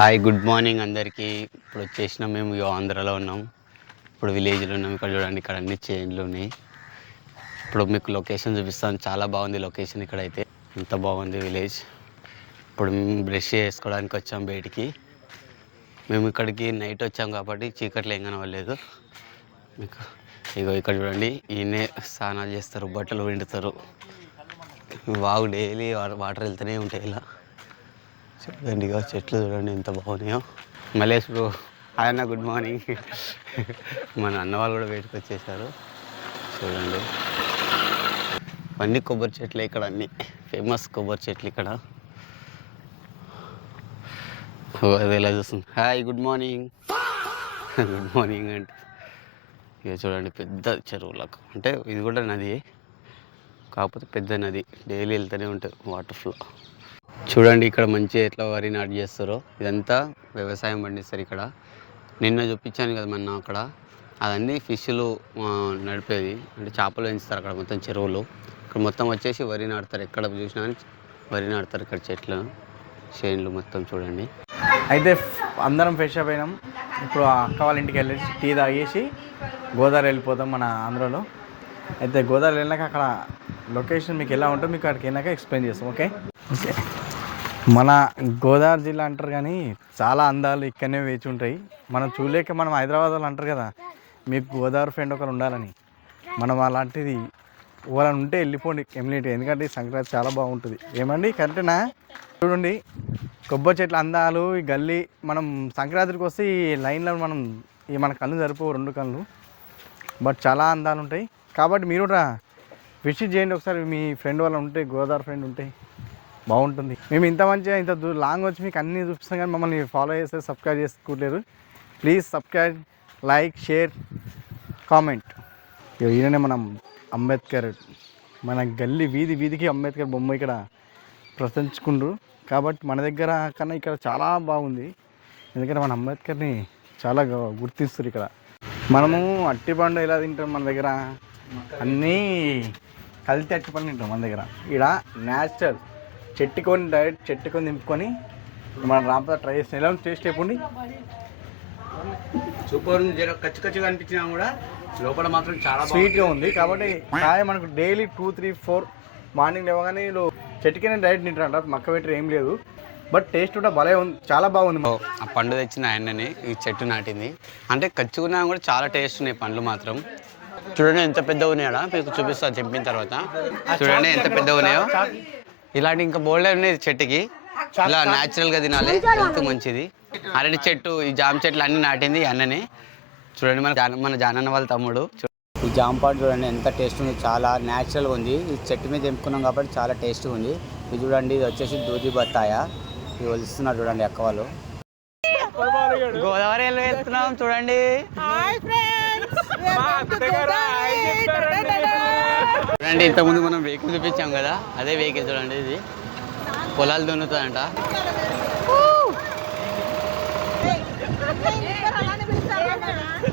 Hi good morning అందరికీ. ఇప్పుడు వచ్చేసినాం మేము ఆంధ్రాలో ఉన్నాం. ఇప్పుడు విలేజ్లో ఉన్నాం. ఇక్కడ చూడండి, ఇక్కడ అన్ని చేన్లు ఉన్నాయి. ఇప్పుడు మీకు లొకేషన్ చూపిస్తాను. చాలా బాగుంది లొకేషన్. ఇక్కడైతే ఎంత బాగుంది విలేజ్. ఇప్పుడు మేము బ్రష్ చేసుకోవడానికి వచ్చాం బయటికి. మేము ఇక్కడికి నైట్ వచ్చాం కాబట్టి చీకట్లో ఏం కనవలేదు మీకు. ఇగో ఇక్కడ చూడండి, ఈయనే స్నానాలు చేస్తారు, బట్టలు పిండుతారు. వాగు డైలీ వాటర్ వెళ్తూనే ఉంటాయి. ఇలా చూడండి, ఇక చెట్లు చూడండి ఎంత బాగున్నాయో. మలేష్ బ్రో ఆయన గుడ్ మార్నింగ్. మన అన్న వాళ్ళు కూడా బయటకు వచ్చేసారు. చూడండి, అన్ని కొబ్బరి చెట్లు ఇక్కడ, అన్ని ఫేమస్ కొబ్బరి చెట్లు ఇక్కడ. అది ఎలా చూస్తుంది. Hi good morning. Good morning అంటే ఇక చూడండి, పెద్ద చెరువులకు అంటే ఇది కూడా నది, కాకపోతే పెద్ద నది. డైలీ వెళ్తూనే ఉంటుంది వాటర్ ఫ్లో. చూడండి, ఇక్కడ మంచిగా ఎట్లా వరి నాటు చేస్తారో. ఇదంతా వ్యవసాయం పండిస్తారు ఇక్కడ. నిన్న చూపించాను కదా మొన్న, అక్కడ అదన్నీ ఫిష్లు నడిపేది, అంటే చేపలు పెంచుతారు అక్కడ మొత్తం చెరువులు. ఇక్కడ మొత్తం వచ్చేసి వరి నాటుతారు. ఎక్కడ చూసినా వరి నాటుతారు ఇక్కడ. చెట్లు చేన్లు మొత్తం చూడండి. అయితే అందరం ఫ్రెష్ అప్ అయినాం. ఇప్పుడు అక్క వాళ్ళ ఇంటికి వెళ్ళేసి టీ తాగేసి గోదావరి వెళ్ళిపోతాం మన ఆంధ్రాలో. అయితే గోదావరి వెళ్ళినాక అక్కడ లొకేషన్ మీకు ఎలా ఉంటుందో మీకు అక్కడికి వెళ్ళాక ఎక్స్ప్లెయిన్ చేస్తాం. ఓకే, మన గోదావరి జిల్లా అంటారు కానీ చాలా అందాలు ఇక్కడనే వేచి ఉంటాయి. మనం చూడలేక మనం హైదరాబాద్ వాళ్ళు అంటారు కదా, మీకు గోదావరి ఫ్రెండ్ ఒకరు ఉండాలని. మనం అలాంటిది వాళ్ళని ఉంటే వెళ్ళిపోండి ఇమ్మీడియట్గా, ఎందుకంటే ఈ సంక్రాంతి చాలా బాగుంటుంది. ఏమండి కరెక్టేనా? చూడండి, కొబ్బరి చెట్ల అందాలు, ఈ గల్లీ. మనం సంక్రాంతికి వస్తే ఈ లైన్లో మన కళ్ళు సరిపోవు, 2 కళ్ళు, బట్ చాలా అందాలు ఉంటాయి. కాబట్టి మీరు కూడా విజిట్ చేయండి ఒకసారి. మీ ఫ్రెండ్ వాళ్ళు ఉంటే, గోదావరి ఫ్రెండ్ ఉంటే బాగుంటుంది. మేము ఇంత మంచిగా ఇంత లాంగ్ వచ్చి మీకు అన్నీ చూపిస్తాం, కానీ మమ్మల్ని ఫాలో చేస్తే సబ్స్క్రైబ్ చేసుకోలేరు. Please subscribe, like, share, comment. ఈయననే మనం అంబేద్కర్, మన గల్లీ వీధికి అంబేద్కర్ బొమ్మ ఇక్కడ ప్రదర్శించుకుంటారు. కాబట్టి మన దగ్గర కన్నా ఇక్కడ చాలా బాగుంది, ఎందుకంటే మన అంబేద్కర్ని చాలా గుర్తిస్తారు ఇక్కడ. మనము అట్టిపండు ఎలా తింటాం, మన దగ్గర అన్నీ కల్తీ అట్టిపండు తింటాం మన దగ్గర. ఇక్కడ న్యాచురల్ చెట్టుకొని డైరెక్ట్ చెట్టుకొని దింపుకొని మన రాంపద ట్రై చేస్తాం. ఎలా ఉంది టేస్ట్? చెప్పండి. సూపర్ ఉంది. కచ్చిగా అనిపించినా కూడా లోపల మాత్రం చాలా స్వీట్గా ఉంది. కాబట్టి కాయ మనకు డైలీ 2, 3, 4 మార్నింగ్ లేవగానే వీళ్ళు చెట్టుకనే డైరెక్ట్ తింటారంట, మక్క పెట్టరు ఏం లేదు. బట్ టేస్ట్ కూడా భలే ఉంది, చాలా బాగుంది. ఆ పండు తెచ్చిన ఆయనని ఈ చెట్టు నాటింది. అంటే కచ్చుకున్నా కూడా చాలా టేస్ట్ ఉన్నాయి పండ్లు మాత్రం. చూడండి ఎంత పెద్దగా ఉన్నాయా, మీకు చూపిస్తాను చెప్పిన తర్వాత. చూడండి ఎంత పెద్దగా ఉన్నాయో. ఇలాంటి ఇంకా బోల్డే ఉన్నాయి చెట్టుకి. ఇలా న్యాచురల్గా తినాలి, హెల్త్ మంచిది. అరటి చెట్టు, ఈ జామ చెట్లు అన్నీ నాటింది అన్నని. చూడండి, మన జానన్న వాళ్ళ తమ్ముడు. ఈ జామ పండు చూడండి ఎంత టేస్ట్ ఉంది, చాలా న్యాచురల్గా ఉంది. ఈ చెట్టు మీద తెంపుకున్నాం కాబట్టి చాలా టేస్ట్గా ఉంది. ఇది చూడండి, ఇది వచ్చేసి దూది బత్తాయ. ఇది వలుస్తున్నారు చూడండి అక్క వాళ్ళు. గోదావరి వెళ్తున్నాం చూడండి. చూడండి, ఇంతకుముందు మనం వెహికల్ చూపించాం కదా, అదే వెహికల్ చూడండి. ఇది పొలాలు దున్నుతుందంట.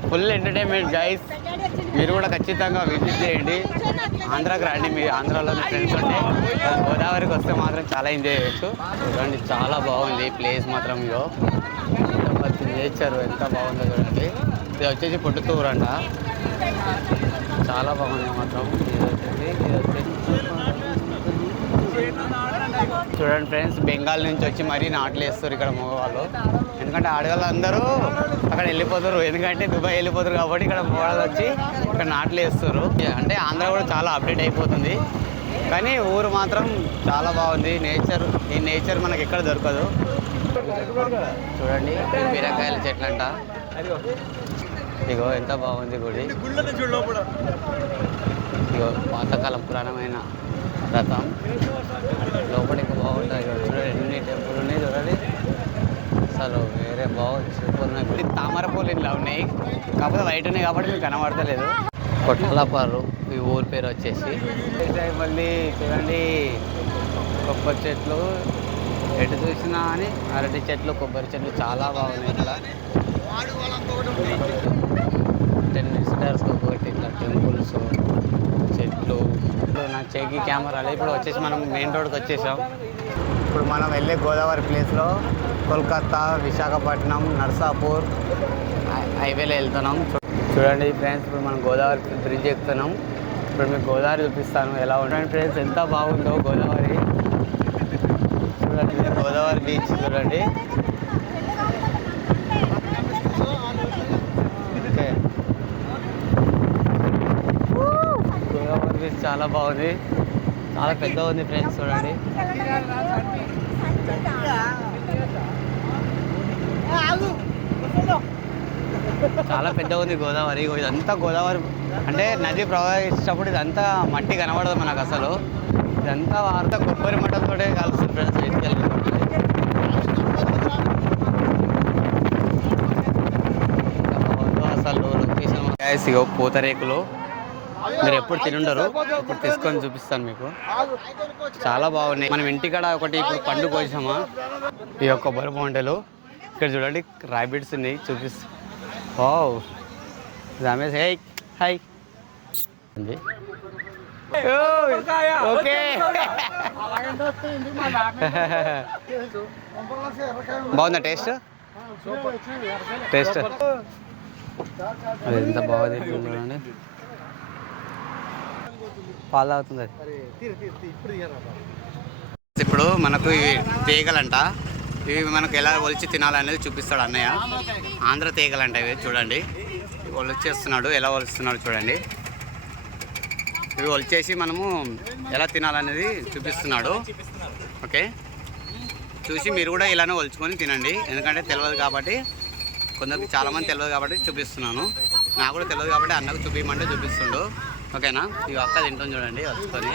Full entertainment guys. మీరు కూడా ఖచ్చితంగా విజిట్ చేయండి. ఆంధ్రాకి రండి. మీ ఆంధ్రాలో మీ ఫ్రెండ్స్ ఉంటే గోదావరికి వస్తే మాత్రం చాలా ఎంజాయ్ చేయొచ్చు. చూడండి, చాలా బాగుంది ప్లేస్ మాత్రం. ఇదో నేచర్ ఎంత బాగుందో చూడండి. ఇది వచ్చేసి పొట్టుతూరు అంట, చాలా బాగుంది మాత్రం. చూడండి ఫ్రెండ్స్, బెంగాల్ నుంచి వచ్చి మరీ నాట్లు వేస్తారు ఇక్కడ మగవాళ్ళు. ఎందుకంటే ఆడవాళ్ళు అందరూ అక్కడ వెళ్ళిపోతారు, ఎందుకంటే దుబాయ్ వెళ్ళిపోతారు కాబట్టి ఇక్కడ మగవాళ్ళు వచ్చి ఇక్కడ నాట్లు వేస్తారు. అంటే ఆంధ్ర కూడా చాలా అప్డేట్ అయిపోతుంది, కానీ ఊరు మాత్రం చాలా బాగుంది. ఈ నేచర్ మనకి ఎక్కడ దొరకదు. చూడండి, బీరకాయల చెట్లు అంట. ఇగో ఎంత బాగుంది గుడి. ఇగో పాతకాలం పురాణమైన రథం. లోపలికి బాగుంటుంది చూడండి, ఎన్ని టెంపుల్ ఉన్నాయి చూడండి. అసలు వేరే బాగుంది, సూపర్ ఉన్నాయి. గుడి తామర పూలు ఇలా ఉన్నాయి, కాకపోతే వైట్ ఉన్నాయి కాబట్టి మీకు కనబడతలేదు. కొట్టాలపారు ఈ ఊరి పేరు వచ్చేసి. మళ్ళీ చూడండి, కొబ్బరి చెట్లు ఎటు చూసినా అని, అరటి చెట్లు, కొబ్బరి చెట్లు చాలా బాగున్నాయి ఇక్కడ. 10 విజిటర్స్ ఒకటి ఇట్లా టెంపుల్స్, చెట్లు. నా చెయ్యి కెమెరాలు. ఇప్పుడు వచ్చేసి మనం మెయిన్ రోడ్కి వచ్చేసాం. ఇప్పుడు మనం వెళ్ళే గోదావరి ప్లేస్లో కోల్కతా, విశాఖపట్నం, నర్సాపూర్ హైవేలో వెళ్తున్నాం. చూడండి ఫ్రెండ్స్, ఇప్పుడు మనం గోదావరి బ్రిడ్జ్ ఎక్కుతున్నాం. ఇప్పుడు మీకు గోదావరి చూపిస్తాను ఎలా ఉంటుంది ఫ్రెండ్స్, ఎంత బాగుందో గోదావరి. చూడండి గోదావరి బీచ్ చూడండి. ఓకే, గోదావరి బీచ్ చాలా బాగుంది, చాలా పెద్దగా ఉంది ఫ్రెండ్స్. చూడండి చాలా పెద్దగా ఉంది గోదావరి. ఇదంతా గోదావరి అంటే నది ప్రవహించేటప్పుడు ఇదంతా మట్టి కనబడదు మనకు అసలు. ఇదంతా వార్త కొబ్బరి మట్టలతో కలుస్తుంది ఫ్రెండ్స్. ఇంటికి అసలు లొకేషన్ ఇగో పూతరేకులు మీరు ఎప్పుడు తినుండరు, ఇప్పుడు తీసుకొని చూపిస్తాను మీకు. చాలా బాగున్నాయి. మనం ఇంటికాడ ఒకటి ఇప్పుడు పండు కోసామా, ఈ యొక్క కొబ్బరి బొండలు. ఇక్కడ చూడండి ర్యాబిట్స్ ఉన్నాయి, చూపిస్తా. Wow Ramesh, high high okay. బాగుందా టేస్ట్? టేస్ట్ అది ఎంత బాగుంది చూడండి. పాలు తాగుతుంది అది. ఇప్పుడు మనకు ఇవి తీగలంట, ఇవి మనకు ఎలా ఒలిచి తినాలనేది చూపిస్తాడు అన్నయ్య. ఆంధ్ర తీగలంట ఇవి. చూడండి ఒలిచేస్తున్నాడు, ఎలా ఒలుస్తున్నాడు చూడండి. ఇవి ఒలిచేసి మనము ఎలా తినాలనేది చూపిస్తున్నాడు. ఓకే, చూసి మీరు కూడా ఇలానే ఒలుచుకొని తినండి. ఎందుకంటే తెలియదు కాబట్టి, కొందరికి చాలామంది తెలియదు కాబట్టి చూపిస్తున్నాను. నాకు కూడా తెలియదు కాబట్టి అన్నకు చూపించమంటే చూపిస్తుండు. ఓకేనా, ఇవి అక్క తింటాం చూడండి వచ్చుకొని.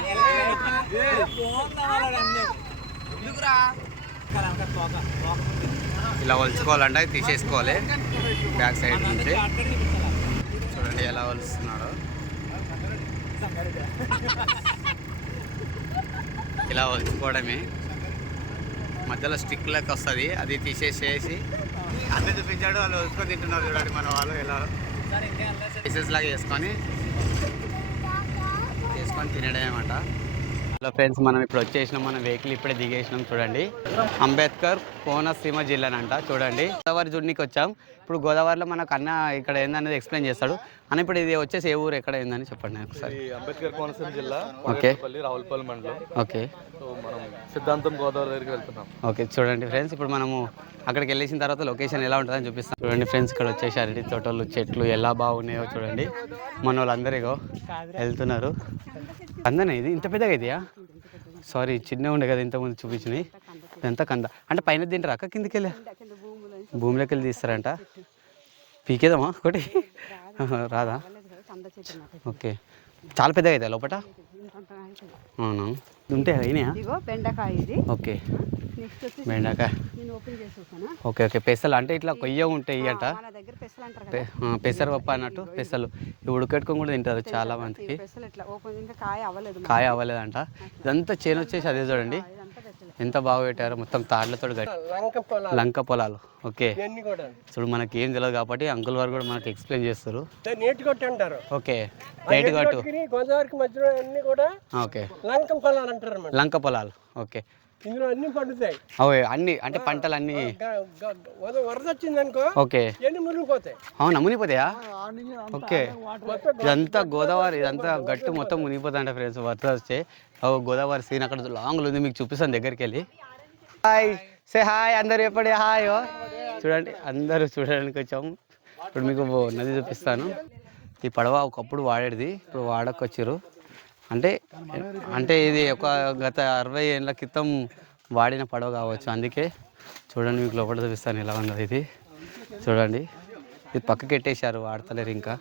ఇలా ఒలుచుకోవాలంటే తీసేసుకోవాలి బ్యాక్ సైడ్ నుంచి. చూడండి ఎలా ఒలుస్తున్నాడు. ఇలా ఒలుచుకోవడమే. మధ్యలో స్టిక్ లెక్క వస్తుంది, అది తీసేసేసి అన్నీ చూపించాడు. వాళ్ళు ఒలుచుకొని తింటున్నారు చూడండి మన వాళ్ళు. ఇలా పీసెస్ లాగా వేసుకొని తినడం అనమాట. హలో ఫ్రెండ్స్, మనం ఇప్పుడు వచ్చేసినాం. మన వెహికల్ ఇప్పుడే దిగేసినాం. చూడండి అంబేద్కర్ కోనసీమ జిల్లానంట. చూడండి గోదావరి జుడ్నికి వచ్చాం. ఇప్పుడు గోదావరిలో మనకు అన్న ఇక్కడ ఏందనేది ఎక్స్ప్లెయిన్ చేస్తాడు. అని ఇప్పుడు ఇది వచ్చేసి ఏ ఊరు, ఎక్కడ ఏందని చెప్పండి ఒకసారి. అంబేద్కర్ కోనసీమ జిల్లా, ఓకే, రావులపల్లి మండలం. ఓకే, మనం సిద్ధాంతం గోదావరి దగ్గరికి వెళ్తున్నాం. ఓకే, చూడండి ఫ్రెండ్స్, ఇప్పుడు మనము అక్కడికి వెళ్ళేసిన తర్వాత లొకేషన్ ఎలా ఉంటుందని చూపిస్తాం. చూడండి ఫ్రెండ్స్, ఇక్కడ వచ్చేసి అరటి తోటలు, చెట్లు ఎలా బాగున్నాయో చూడండి. మన వాళ్ళందరిగో వెళ్తున్నారు. కందనే ఇది, ఇంత పెద్దగా ఇదియా? సారీ, చిన్న ఉండే కదా ఇంతకుముందు చూపించినాయి. ఇదంతా కంద అంటే పైన తింటారా అక్క? కిందకి వెళ్ళి భూమిలోకి వెళ్ళి తీస్తారంట. పీకేదమ్మా ఒకటి రాదా? ఓకే, చాలా పెద్దగా అవుతాయి లోపల. అవును, ఉంటే అయినాయా? ఓకే, బెండకాయ. ఓకే ఓకే, పెసలు అంటే ఇట్లా కొయ్య ఉంటాయి అంట. పెసరపప్పు అన్నట్టు పెసలు ఇవి ఉడకెట్టుకొని కూడా తింటారు చాలా మందికి. కాయ అవ్వలేదంట. ఇదంతా చేను వచ్చేసి అదే చూడండి ఎంత బాగా పెట్టారు. మొత్తం తాడ్లతో లంక పొలాలు. ఓకే, ఇప్పుడు మనకి ఏం తెలియదు కాబట్టి అంకుల్ వారు కూడా మనకి ఎక్స్ప్లెయిన్ చేస్తారు. ఓకే, నేటిగట్టు గోదావరికి మధ్యలో అన్ని కూడా ఓకే లంక పొలాలు అంటారు. లంక పొలాలు. ఓకే, ఇందులో అన్ని పండుతాయి. అవే అన్ని అంటే పంటలు అన్ని. వరద వచ్చింది అనుకో, ఓకే, ఎన్ని మునిగిపోతాయి. అవునా, మునిగిపోతాయా? ఓకే, ఇదంతా గోదావరి, ఇదంతా గట్టు మొత్తం మునిగిపోతాయంట ఫ్రెండ్స్ వరద వస్తే. గోదావరి సీన్ అక్కడ లాంగ్లో ఉంది, మీకు చూపిస్తాను దగ్గరికి వెళ్ళి. హాయ్, సే హాయ్ అందరు ఎప్పుడు హాయ్. చూడండి అందరూ చూడడానికి వచ్చాము. ఇప్పుడు మీకు నది చూపిస్తాను. ఈ పడవ ఒకప్పుడు వాడేది, ఇప్పుడు వాడకొచ్చారు. అంటే ఇది ఒక గత 60 ఏళ్ళ క్రితం వాడిన పడవ కావచ్చు. అందుకే చూడండి మీకు లోపల చూపిస్తాను ఎలా ఉన్నది ఇది. చూడండి ఇది పక్కకి పెట్టేశారు, వాడతలేరు ఇంకా.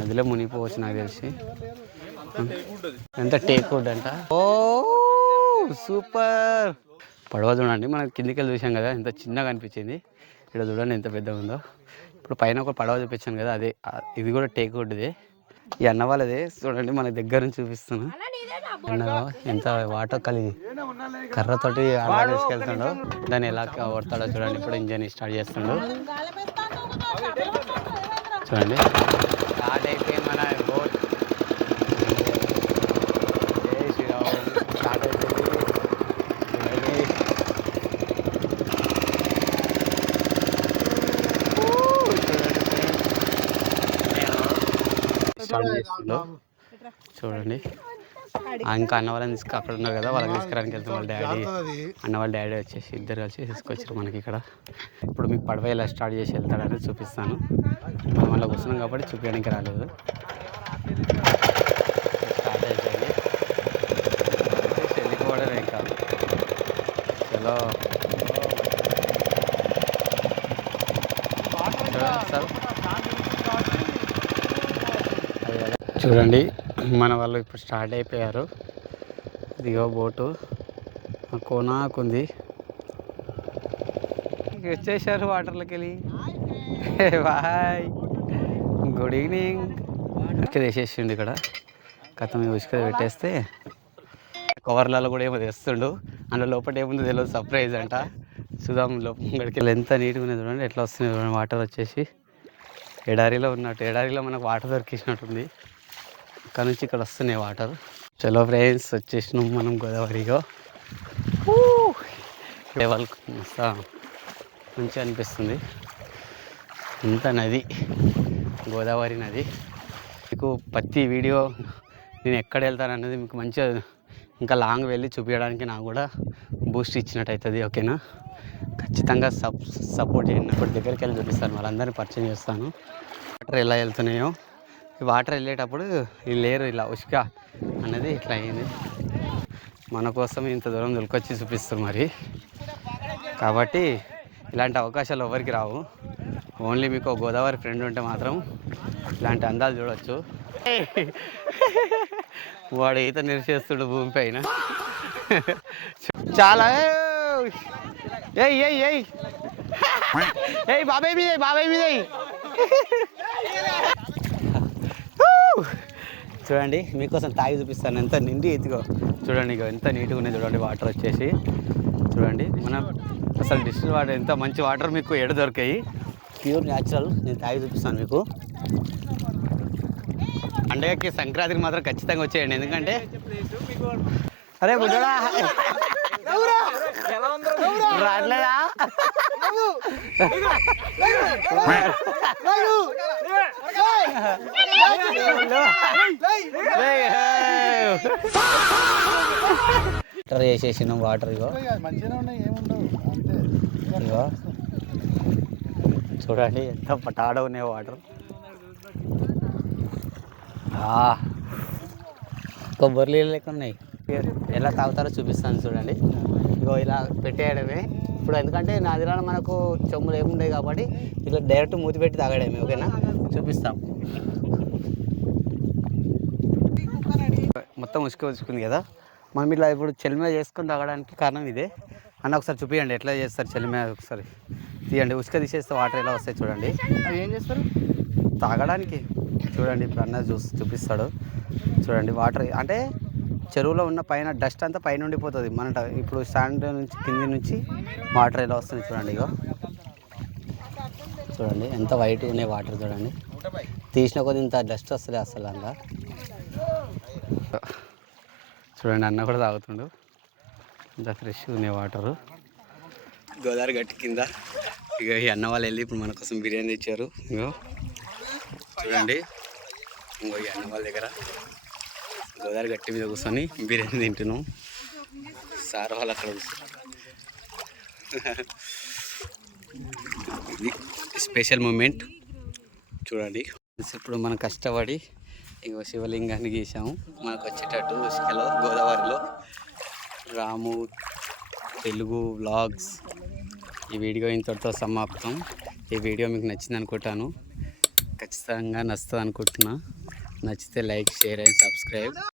నదిలో మునిగిపోవచ్చు నాకు తెలిసి. ఎంత టేక్ వుడ్ అంట. ఓ సూపర్ పడవ చూడండి. మనం కిందికి వెళ్ళి చూసాం కదా, ఎంత చిన్నగా అనిపించింది. ఇక్కడ చూడండి ఎంత పెద్దగా ఉందో. ఇప్పుడు పైన ఒక పడవ చూపించాను కదా, అదే ఇది కూడా టేక్ వుడ్దే. ఈ అన్న వాళ్ళదే చూడండి, మన దగ్గర నుంచి చూపిస్తాను. అన్న ఎంత వాటర్ కలిగి కర్రతోటి అలా తీసుకెళ్తాడో, దాన్ని ఎలా కొడతాడో చూడండి. ఇప్పుడు ఇంజన్ స్టార్ట్ చేస్తాడు చూడండి. స్టార్ట్ అయితే మన బోట్ స్టార్ట్ అవుతుంది. స్టార్ట్ చేస్తుందో చూడండి. ఇంకా అన్న వాళ్ళని అక్కడ ఉన్నారు కదా, వాళ్ళకి తీసుకురానికి వెళ్తాం. వాళ్ళ డాడీ అన్న వాళ్ళ డాడీ వచ్చేసి ఇద్దరు కలిసి తీసుకొచ్చారు మనకి ఇక్కడ. ఇప్పుడు మీకు పడవ ఎలా స్టార్ట్ చేసి వెళ్తాడనేది చూపిస్తాను. మనం అలా కూర్చున్నాం కాబట్టి చూపించడానికి రాలేదు. స్టార్ట్ అయిపోయింది, వెళ్ళిపోవడమే ఇంకా. చలో చూడండి, మన వాళ్ళు ఇప్పుడు స్టార్ట్ అయిపోయారు. ఇదిగో బోటు కోనాకుంది, వచ్చేసారు వాటర్లోకి వెళ్ళి. Bye, good evening. ఇక్కడ వేసేసిండు ఇక్కడ కథం ఉసుక పెట్టేస్తే కవర్లలో కూడా ఏమో తెస్తుండు. అందులో లోపల ఏముందో తెలియదు, సర్ప్రైజ్ అంట. చూద్దాం లోపలికి వెళ్ళి. ఎంత నీట్గా ఉన్నది చూడండి, ఎట్లా వస్తుంది చూడండి. వాటర్ వచ్చేసి ఎడారిలో ఉన్నట్టు, ఎడారిలో మనకు వాటర్ దొరికినట్టుంది. ఇక్కడ నుంచి ఇక్కడ వస్తున్నాయి వాటర్. చలో ఫ్రెండ్స్, వచ్చేసినాం మనం గోదావరిలో. వాళ్ళకు మంచిగా అనిపిస్తుంది. ఇంత నది, గోదావరి నది. మీకు ప్రతి వీడియో నేను ఎక్కడ వెళ్తాను అనేది మీకు మంచిగా ఇంకా లాంగ్ వెళ్ళి చూపించడానికి నాకు కూడా బూస్ట్ ఇచ్చినట్టు అవుతుంది. ఓకేనా, ఖచ్చితంగా సపోర్ట్ చేయండి. ఇప్పుడు దగ్గరికి వెళ్ళి చూపిస్తాను, వాళ్ళందరినీ పరిచయం చేస్తాను. వాటర్ ఎలా వెళ్తున్నాయో, ఈ వాటర్ వెళ్ళేటప్పుడు ఈ లేరు ఇలా ఉష్క అనేది ఇట్లా అయింది. మన కోసం ఇంత దూరం దొరికొచ్చి చూపిస్తారు మరి. కాబట్టి ఇలాంటి అవకాశాలు ఎవరికి రావు. ఓన్లీ మీకు గోదావరి ఫ్రెండ్ ఉంటే మాత్రం ఇలాంటి అందాలు చూడవచ్చు. వాడు ఈత నిరిచేస్తుడు భూమి పైన. చాలా ఏయ్ ఏయ్ ఏయ్ ఏయ్ బాబాయ్ మీద, బాబాయ్ మీద. చూడండి, మీకోసం తాగి చూపిస్తాను. ఎంత నిండి ఎత్తుకో చూడండి, ఇక ఎంత నీట్గా ఉన్నాయి చూడండి. వాటర్ వచ్చేసి చూడండి, మనం అసలు డిస్టిల్ వాటర్, ఎంత మంచి వాటర్ మీకు ఎడ దొరికాయి, ప్యూర్ న్యాచురల్. నేను తాగి చూపిస్తాను మీకు. పండగకి సంక్రాంతికి మాత్రం ఖచ్చితంగా వచ్చేయండి, ఎందుకంటే అరే బుడ్డడా రాట్లేదా? వాటర్ వేసేసినాం. వాటర్ ఇగో ఇగో చూడండి, ఎంత పటాడ ఉన్నాయి వాటర్. కొబ్బరి నీళ్ళు లెక్క ఉన్నాయి. ఎలా తాగుతారో చూపిస్తాను చూడండి. ఇగో ఇలా పెట్టేయడమే ఇప్పుడు, ఎందుకంటే నదిలో మనకు చెమ్ములు ఏముండవు కాబట్టి ఇలా డైరెక్ట్ మూతి పెట్టి తాగడమే. ఓకేనా, చూపిస్తాం. మొత్తం ఉసుకుంది కదా, మనం ఇట్లా ఇప్పుడు చెల్లిమే చేసుకొని తాగడానికి కారణం ఇదే. అన్న ఒకసారి చూపించండి ఎట్లా చేస్తారు చెల్లిమే. ఒకసారి తీయండి, ఉసుక తీసేస్తే వాటర్ ఎలా వస్తాయి చూడండి. అవి ఏం చేస్తారు తాగడానికి. చూడండి, ఇప్పుడు అన్న చూపిస్తాడు చూడండి. వాటర్ అంటే చెరువులో ఉన్న పైన డస్ట్ అంతా పైన ఉండిపోతుంది. మన ఇప్పుడు స్టాండ్ నుంచి కింది నుంచి వాటర్ ఎలా వస్తుంది చూడండి. ఇగో చూడండి, ఎంత వైట్ ఉన్నాయి వాటర్ చూడండి. తీసిన కొద్ది ఇంత డస్ట్ వస్తుంది అసలు అందులో. చూడండి, అన్న కూడా తాగుతుండు. ఇంత ఫ్రెష్ ఉన్నాయి వాటరు. గోదావరి గట్టి కింద ఇక ఈ అన్న వాళ్ళు వెళ్ళి ఇప్పుడు మన కోసం బిర్యానీ ఇచ్చారు. ఇగో చూడండి, ఇంకో ఈ అన్న వాళ్ళ దగ్గర గోదావరి గట్టి మీద కూర్చొని బిర్యానీ తింటున్నాం. సార్ వాళ్ళు అక్కడ ఇది స్పెషల్ మూమెంట్ చూడండి. ఇప్పుడు మనం కష్టపడి ఇగో శివలింగాన్ని గీసాము. మనకు వచ్చేటట్టు ఇసుకలో గోదావరిలో. రాము తెలుగు వ్లాగ్స్ ఈ వీడియో ఇంతటితో సమాప్తం. ఈ వీడియో మీకు నచ్చింది అనుకుంటాను. ఖచ్చితంగా నచ్చుతుంది అనుకుంటున్నా. నచ్చితే లైక్, షేర్ అండ్ సబ్స్క్రైబ్.